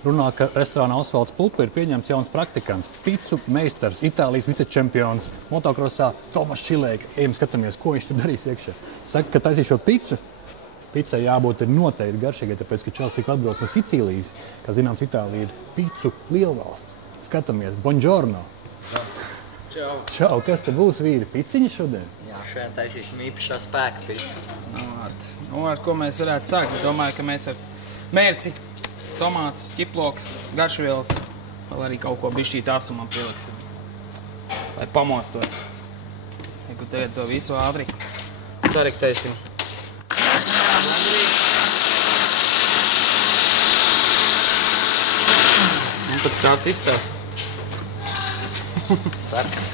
Runā, ka restorānā Osvalds Pulpa ir pieņemts jauns praktikants, picu meistars, Itālijas vicečempions, motokrosā Tomas Čilēka. Ejam skatāmies, ko viņš tur darīs iekšā. Saka, ka taisīs šo picu. Picai jābūt ir noteikti garšīgai, tāpēc, ka čels tika atbraukt no Sicīlijas. Kā zināms, Itālija ir picu lielvalsts. Skatāmies, buongiorno! Čau! Čau, kas te būs, vīri? Piciņa šodien? Jā, šodien taisīsim īpašā spēka pici. Ar ko mēs varētu sākt? Es domāju, ka mēs ar mērci, tomātus, ķiploks, garšvielas, vēl arī kaut ko bišķīt asumam pieliksim, lai pamostos. Tagad to visu ātri sariktēsim. Un pēc kāds izstāsta. Sarkas.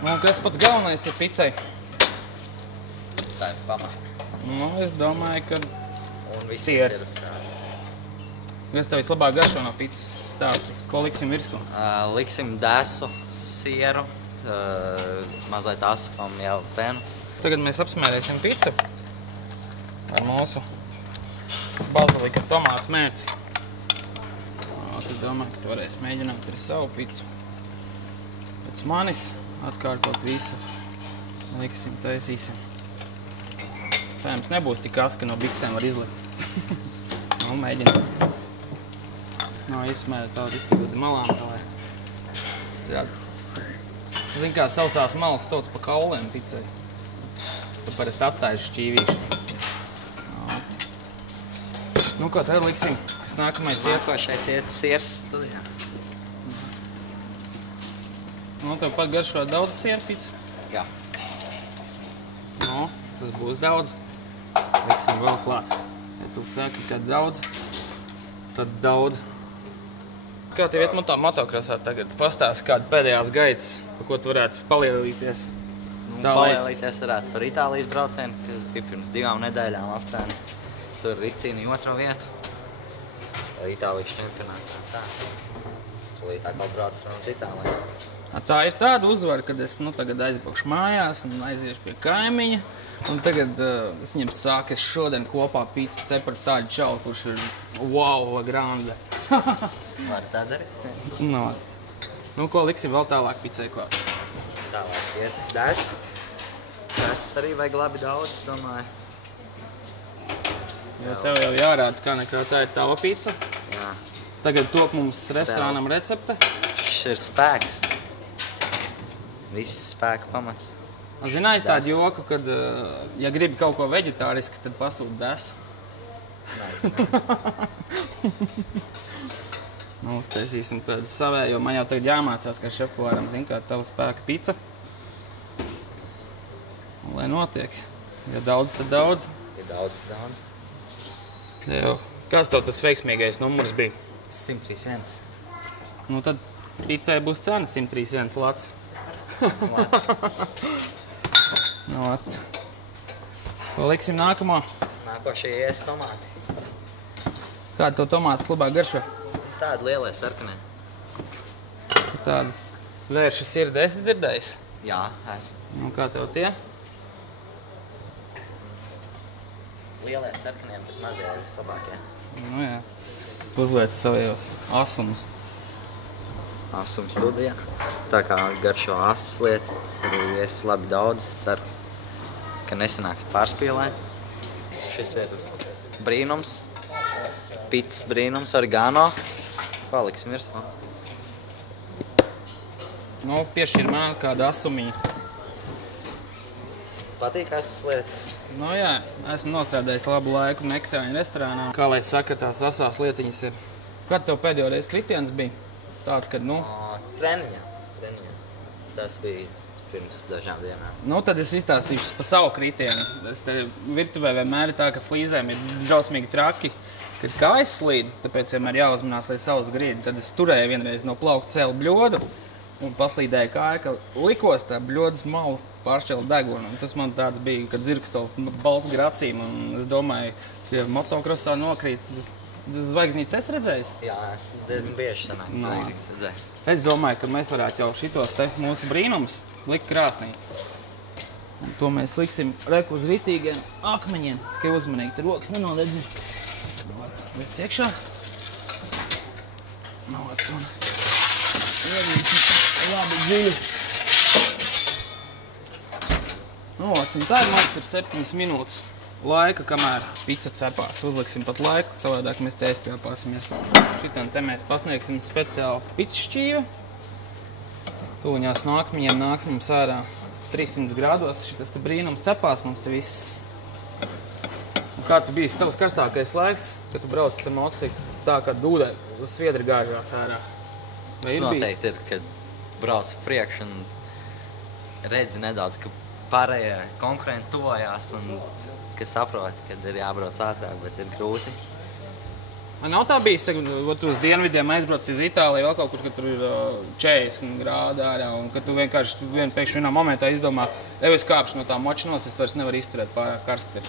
Nu, kas pats galvenais ir picai? Tā ir pamata. Nu, es domāju, ka Un viss siers. ir stāsts. Kas tev vislabāk garšo no picas stāsti? Ko liksim virsū? Liksim desu, sieru, mazliet asupam jalapenu. Tagad mēs apsmērēsim picu ar mūsu bazilika tomātu mērci. Es domāju, ka tu varēsi mēģināt arī savu picu. Pēc manis atkārtot visu. Liksim, taisīsim. Cerams, nebūs tik asi, ka no biksēm var izlikt. Nu, mēģināt. No, izsmēra tā tik līdz malām, tā lai... Zini, kā sausās malas sauc pa kauliem picai. Tu parasti atstājuši šķīvīši. Nu, ko tad liksim? Kas nākamais iet? Nākošais iet siers studijā. Nu, tev pat garšo daudz sieru pica? Jā. Nu, tas būs daudz. Liksim vēl klāt. Ja tu saki, ka daudz, tad daudz. Kā tev iet motokrosā tagad? Pastāsti kādu pēdējās gaitas, pa ko tu varētu palielīties? Palielīties varētu par Itālijas braucienu, kas bija pirms 2 nedēļām aptēni. Tur izcīnīja 2. vietu. Itālijas čempionātā. Tā. Tūlīt atkal brauc uz Itāliju. Tā ir tāda uzvara, kad es tagad aizbraukšu mājās un aiziešu pie kaimiņa. Un tagad es viņam sāku, es šodien kopā picu cepu ar tādu čalu, kurš ir wow, la grande. Var tā darīt? Nu, ko liksim vēl tālāk picai klāt? Tālāk iet des. Des arī vajag labi daudz, domāju. Jo tev jau jārāda, kā nekā tā ir tava pica. Jā. Tagad top mums restorānam recepte. Šis ir spēks. Viss spēka pamats. Zināji tādu joku, kad, ja gribi kaut ko veģetāriski, tad pasūti desu. Nu, uztaisīsim tādu savēju, jo man jau tagad jāmācās, kā šefpavāram, zin, kā tava spēka pica. Un, lai notiek. Ja daudz, tad daudz. Ja daudz, tad daudz. Jau. Kāds tev tas veiksmīgais numurs bija? 131. Nu, tad picai būs cena 131 lats. Lats. Nu, lats. Ko liksim nākamo? Nākošie ies tomāti. Kāda tev tomātas labāk garšo? Tādi lielie sarkanie. Tāda vērša sirdi esi dzirdējis? Jā, esmu. Nu, kā tev tie? Lielie sarkanie, bet mazie ir vislabākie. Nu, jā. Uzliec savējos asumus. Asums studijā. Tā kā garšo asas lietas, arī es labi daudz. Es ceru, ka nesanāks pārspīlēt. Šis ir brīnums. Pits brīnums, organo. Paliksim virsmu. Nu, piešķir man kādu asumiņu. Patīk asas lietas? Nu, jā. Esmu nostrādājis labu laiku Meksāņu restorānā. Kā lai saka, tās asās lietiņas ir. Kad tev pēdējo reizi kritiens bija? Tāds, kad, nu... Treniņā. Tas bija pirms dažām dienām. Nu, tad es izstāstīšu pa savu kritienu. Es te virtuvē vienmēr ir tā, ka flīzēm ir drausmīgi traki, kad kājas slīd, tāpēc vienmēr jāuzmanās, lai savas grīdi. Tad es turēju vienreiz no plaukta cēlu bļodu un paslīdēju kāju, ka likos tā bļodas malu pāršķela degunu. Un tas man tāds bija, kad zirgstols balts gracīm, un es domāju, ja motokrosā nokrīt, zvaigznītes esi redzējis? Jā, es diezgan bieži sanāk zvaigznītes redzēju. Es domāju, ka mēs varētu jau šitos te mūsu brīnumus likt krāsnī. Un to mēs liksim reku uz ritīgiem akmeņiem. Tikai uzmanīgi, te rokas nenodedzi. Liec iekšā. Un iegrīsim labi dziļi. Un tagad mums ir 7 minūtes laika, kamēr pica cepās. Uzliksim pat laiku, savādāk mēs te aizpjāpāsimies. Šitam te mēs pasniegsim speciālu picas šķīvi. Tūņās nākamajiem nāks mums ārā 300 grādos. Šitas te brīnums cepās mums te viss. Un kāds ir bijis tavs karstākais laiks, kad tu brauc ar motociklu tā, kā dūdē sviedri gāžās ārā? Vai ir bijis? Noteikti ir, kad brauc priekš un redzi nedaudz, ka pārējie konkurenti tojās un ka saproti, kad ir jābrauc ātrāk, bet ir grūti. Nav tā bijis, ka tu uz dienvidiem aizbrauc uz Itāliju vēl kaut kur, kad tur ir 40 grādi ārā un ka tu vienkārši pēkšņi vienā momentā izdomā, es kāpšu no tā močinos, es vairs nevaru izturēt, pārāk karsts ir.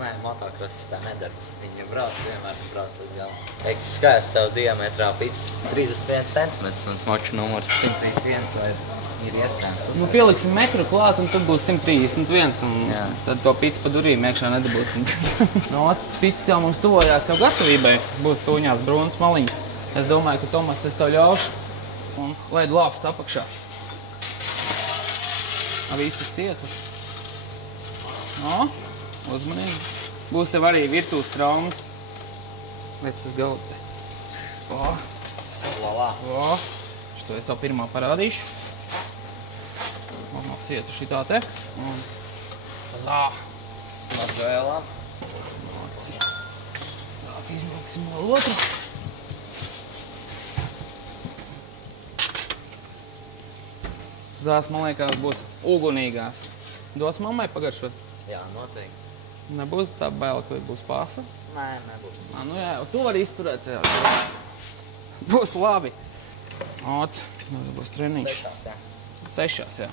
Nē, motocross tā nedara. Viņi vienmēr brauc līdz galam. Teiks, skaidrs, tev diametrā pits 31 cm, mans moču numurs 131 vai ir iespējams. Nu, pieliksim metru klāt un tad būs 131 un tad to pits pa durīm iekšā nedabūsim. No, pits jau mums tuvojās jau gatavībai, būs tūņās brūnas maliņas. Es domāju, ka Tomas, es tev ļaušu un laidu lāpst apakšā. Visu sietu. No. Uzmanīgi. Būs tev arī virtuves traumas. Liec uz galvu te. Šito es tev pirmā parādīšu. Normāli sietu šitā te. Un smaržojā. Tā, izņemsim vēl otru. Zās, man liekas, būs ugunīgās. Dos mammai pagaršot? Jā, noteikti. Nebūs tā baila, ka būs pāsa? Nē, nebūs. Nu jā, tu vari izturēt. Jā. Būs labi. Ots, būs treniņš. 6, jā. 6, jā.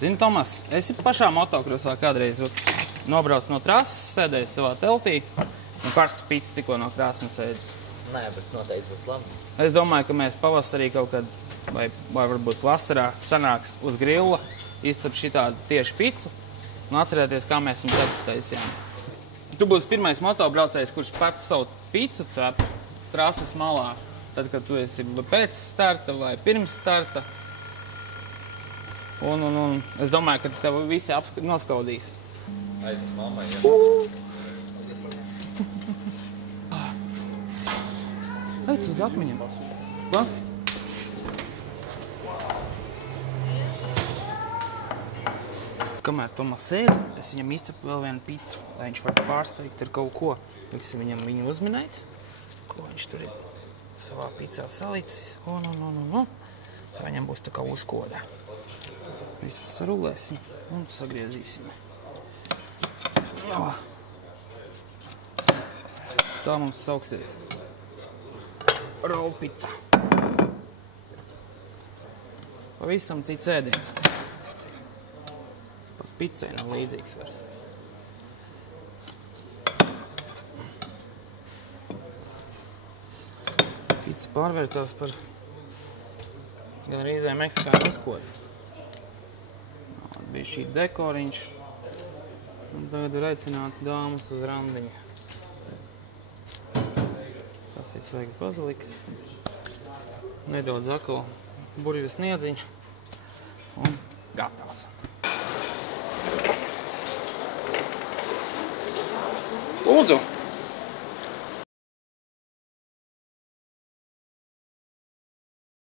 Zini, Tomas, esi pašā motokrosā kādreiz nobrauc no trases, sēdēji savā teltī un karstu pīcis tikko no krāsnes ēdis. Nē, bet noteikti būs labi. Es domāju, ka mēs pavasarī kaut kad, vai varbūt vasarā, sanāks uz grilla, izcep šitādu tieši picu un atcerēties, kā mēs viņu tad taisījām. Tu būsi pirmais motobraucējs, kurš pats savu picu cep trases malā, tad, kad tu esi pēc starta vai pirms starta. Un es domāju, ka tev visi noskaudīs. Aitas mammai, jā. Aic uz akmeņiem. Ko? Kamēr Tomas sēd, es viņam izcepu vēl vienu picu, lai viņš var pārsteigt ar kaut ko. Liksim viņam viņu uzminēt, ko viņš tur ir savā picā salicis. Tā viņam būs tā kā uzkodā. Visu sarulēsim un sagriezīsim. Tā mums sauksies roll pizza. Pavisam cits ēdiens. Pat pizzai nav līdzīgs vairs. Pizza pārvērtās par gan rīzē meksikāņu uzkodu. Bija šī dekoriņš. Un tagad ir aicināti dāmas uz randiņu. Tas ir sveiks baziliks. Nedaudz atkal burvju sniedziņš. Un gatavs. Lūdzu!